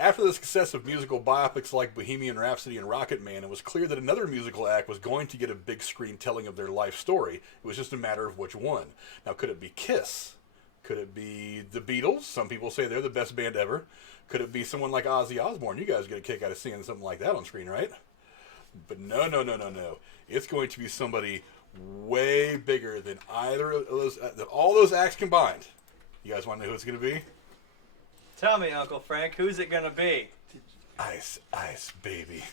After the success of musical biopics like Bohemian Rhapsody and Rocket Man, it was clear that another musical act was going to get a big screen telling of their life story. It was just a matter of which one. Now, could it be Kiss? Could it be the Beatles? Some people say they're the best band ever. Could it be someone like Ozzy Osbourne? You guys get a kick out of seeing something like that on screen, right? But no. It's going to be somebody way bigger than either of those, all those acts combined. You guys want to know who it's going to be? Tell me, Uncle Frank, who's it going to be? Ice, ice, baby.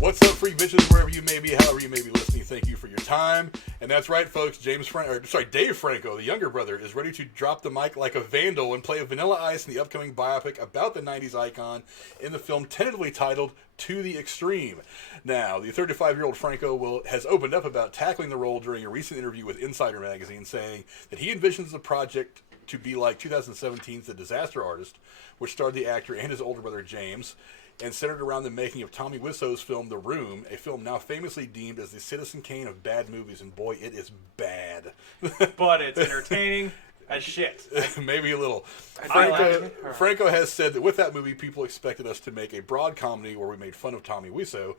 What's up, freak bitches, wherever you may be, however you may be listening, thank you for your time. And that's right, folks, Dave Franco, the younger brother, is ready to drop the mic like a vandal and play a Vanilla Ice in the upcoming biopic about the 90s icon in the film tentatively titled To the Extreme. Now, the 35-year-old Franco has opened up about tackling the role during a recent interview with Insider magazine, saying that he envisions the project to be like 2017's The Disaster Artist, which starred the actor and his older brother James, and centered around the making of Tommy Wiseau's film The Room, a film now famously deemed as the Citizen Kane of bad movies, and boy, it is bad. But it's entertaining as shit. Maybe a little. Franco Franco has said that with that movie, people expected us to make a broad comedy where we made fun of Tommy Wiseau,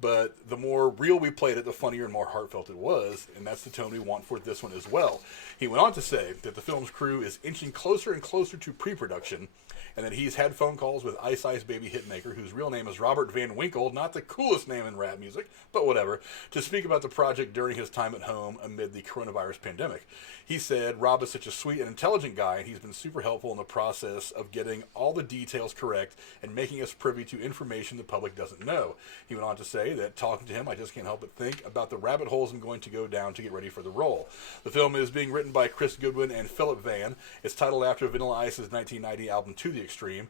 but the more real we played it, the funnier and more heartfelt it was, and that's the tone we want for this one as well. He went on to say that the film's crew is inching closer and closer to pre-production, and that he's had phone calls with Ice Ice Baby hitmaker, whose real name is Robert Van Winkle, not the coolest name in rap music, but whatever, to speak about the project during his time at home amid the coronavirus pandemic. He said, Rob is such a sweet and intelligent guy, and he's been super helpful in the process of getting all the details correct and making us privy to information the public doesn't know. He went on to say that talking to him, I just can't help but think about the rabbit holes I'm going to go down to get ready for the role. The film is being written by Chris Goodwin and Philip Van. It's titled after Vanilla Ice's 1990 album To the Extreme,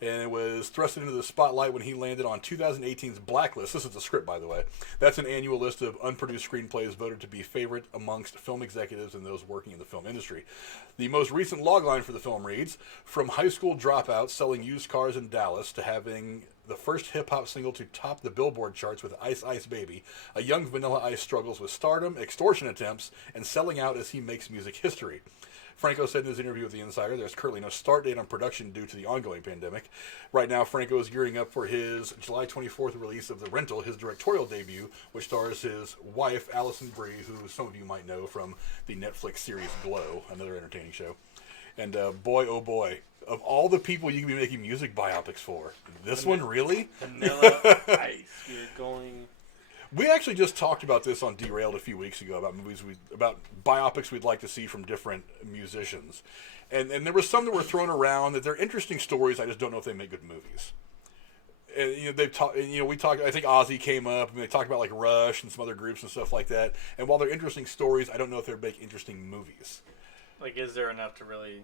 and it was thrusted into the spotlight when he landed on 2018's Blacklist. This is the script, by the way. That's an annual list of unproduced screenplays voted to be favorite amongst film executives and those working in the film industry. The most recent logline for the film reads, from high school dropouts selling used cars in Dallas to having the first hip-hop single to top the Billboard charts with Ice Ice Baby, a young Vanilla Ice struggles with stardom, extortion attempts, and selling out as he makes music history. Franco said in his interview with The Insider there's currently no start date on production due to the ongoing pandemic. Right now, Franco is gearing up for his July 24th release of The Rental, his directorial debut, which stars his wife, Alison Brie, who some of you might know from the Netflix series Glow, another entertaining show. And boy, oh boy, of all the people you can be making music biopics for, this one really? Vanilla Ice. You're going... We actually just talked about this on Derailed a few weeks ago about about biopics we'd like to see from different musicians, and there were some that were thrown around that they're interesting stories. I just don't know if they make good movies. And they've talked. We talked. I think Ozzy came up, and they talked about like Rush and some other groups and stuff like that. And while they're interesting stories, I don't know if they make interesting movies. Like, is there enough to really?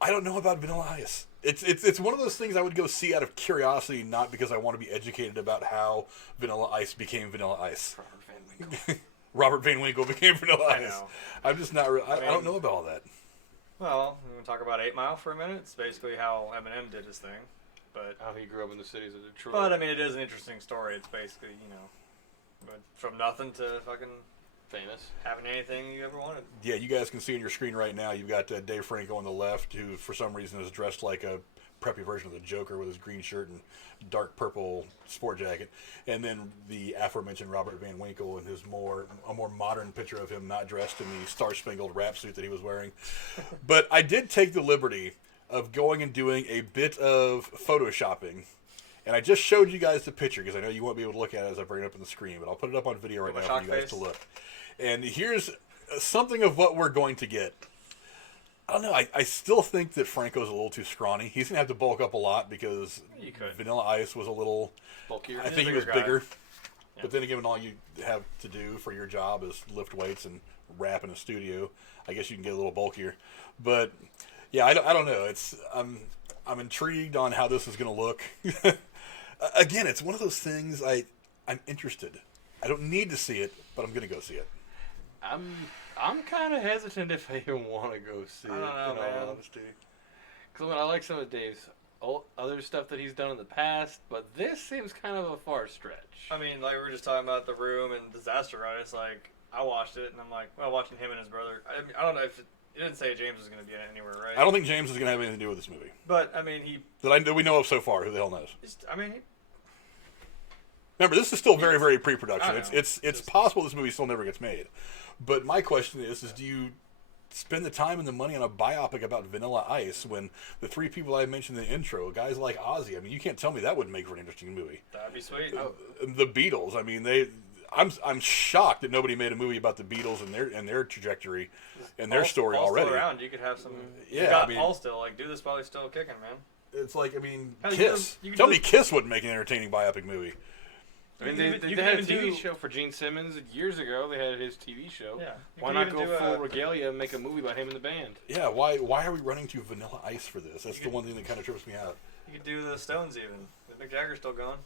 I don't know about Vanilla Ice. It's one of those things I would go see out of curiosity, not because I want to be educated about how Vanilla Ice became Vanilla Ice. Robert Van Winkle. Robert Van Winkle became Vanilla Ice. know. I'm just not. I don't know about all that. Well, we want to talk about 8 Mile for a minute. It's basically how Eminem did his thing, but How he grew up in the cities of Detroit. But it is an interesting story. It's basically but from nothing to fucking famous. having anything you ever wanted. Yeah, you guys can see on your screen right now, you've got Dave Franco on the left, who for some reason is dressed like a preppy version of the Joker with his green shirt and dark purple sport jacket. And then the aforementioned Robert Van Winkle in his a more modern picture of him not dressed in the star-spangled rap suit that he was wearing. But I did take the liberty of going and doing a bit of photoshopping. And I just showed you guys the picture because I know you won't be able to look at it as I bring it up on the screen, but I'll put it up on video right now for you guys to look. And here's something of what we're going to get. I don't know. I still think that Franco's a little too scrawny. He's going to have to bulk up a lot because Vanilla Ice was a little bulkier. I think he was bigger. Yeah. But then again, when all you have to do for your job is lift weights and rap in a studio, I guess you can get a little bulkier. But yeah, I don't know. I'm intrigued on how this is going to look. Again, it's one of those things I'm interested. I don't need to see it, but I'm going to go see it. I'm kind of hesitant if I even want to go see it. I don't know, in all honesty. Because I like some of Dave's other stuff that he's done in the past, but this seems kind of a far stretch. Like we were just talking about The Room and Disaster Artist. Like, I watched it and I'm like, well, watching him and his brother. I mean, I don't know if it didn't say James was going to be in it anywhere, right? I don't think James is going to have anything to do with this movie. But I mean, That we know of so far. Who the hell knows? I mean, Remember, this is still very, very pre-production. I know. It's possible this movie still never gets made. But my question is do you spend the time and the money on a biopic about Vanilla Ice when the three people I mentioned in the intro, guys like Ozzy, I mean, you can't tell me that wouldn't make for an interesting movie. that'd be sweet. The Beatles, I mean, I'm shocked that nobody made a movie about the Beatles and their trajectory and their story Paul's already. Still around. You could have some. Yeah, You got I mean- Paul still. Like, dude, this probably still kicking, man. It's like, I mean, Hell, you Kiss. can Tell do- me Kiss wouldn't make an entertaining biopic movie. I mean, You they can had a even TV do- show for Gene Simmons years ago. They had his TV show. Yeah. You Why could not even go do full regalia and make a movie about him and the band? Yeah, why are we running to Vanilla Ice for this? That's the one thing that kind of trips me out. You could do the Stones even. Mick Jagger's still going.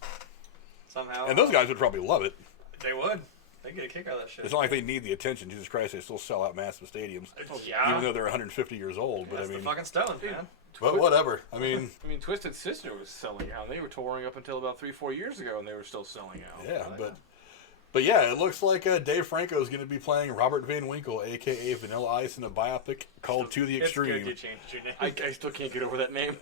Somehow. And those guys would probably love it. They would. They get a kick out of that shit. It's not like they need the attention. Jesus Christ, they still sell out massive stadiums. Yeah. Even though they're 150 years old. But That's I mean, the fucking Stones, man. but whatever. I mean, Twisted Sister was selling out. They were touring up until about 3-4 years ago, and they were still selling out. yeah, but yeah, it looks like Dave Franco is going to be playing Robert Van Winkle, a.k.a. Vanilla Ice, in a biopic called To the It's good Extreme. you changed your name. I still can't get over that name.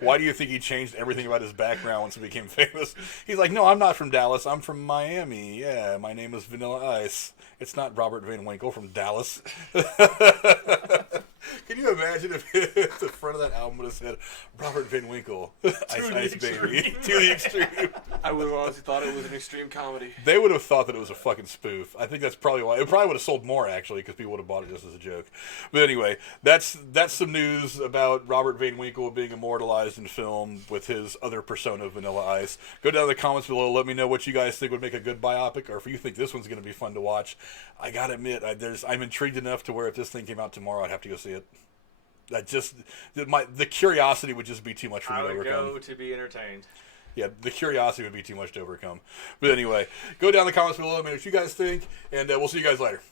Why do you think he changed everything about his background once he became famous? He's like, no, I'm not from Dallas. I'm from Miami. Yeah, my name is Vanilla Ice. It's not Robert Van Winkle from Dallas. Can you imagine if the front of that album would have said Robert Van Winkle, Ice Ice Baby, To the Extreme? I would have honestly thought it was an extreme comedy. They would have thought that it was a fucking spoof. I think that's probably why. It probably would have sold more, actually, because people would have bought it just as a joke. But anyway, that's some news about Robert Van Winkle being immortalized in film with his other persona, Vanilla Ice. Go down in the comments below. Let me know what you guys think would make a good biopic, or if you think this one's going to be fun to watch. I got to admit, I'm intrigued enough to where if this thing came out tomorrow, I'd have to go see it. The curiosity would just be too much for me I to would overcome. go to be entertained. Yeah, the curiosity would be too much to overcome. But anyway, go down in the comments below. Let me know what you guys think, and we'll see you guys later.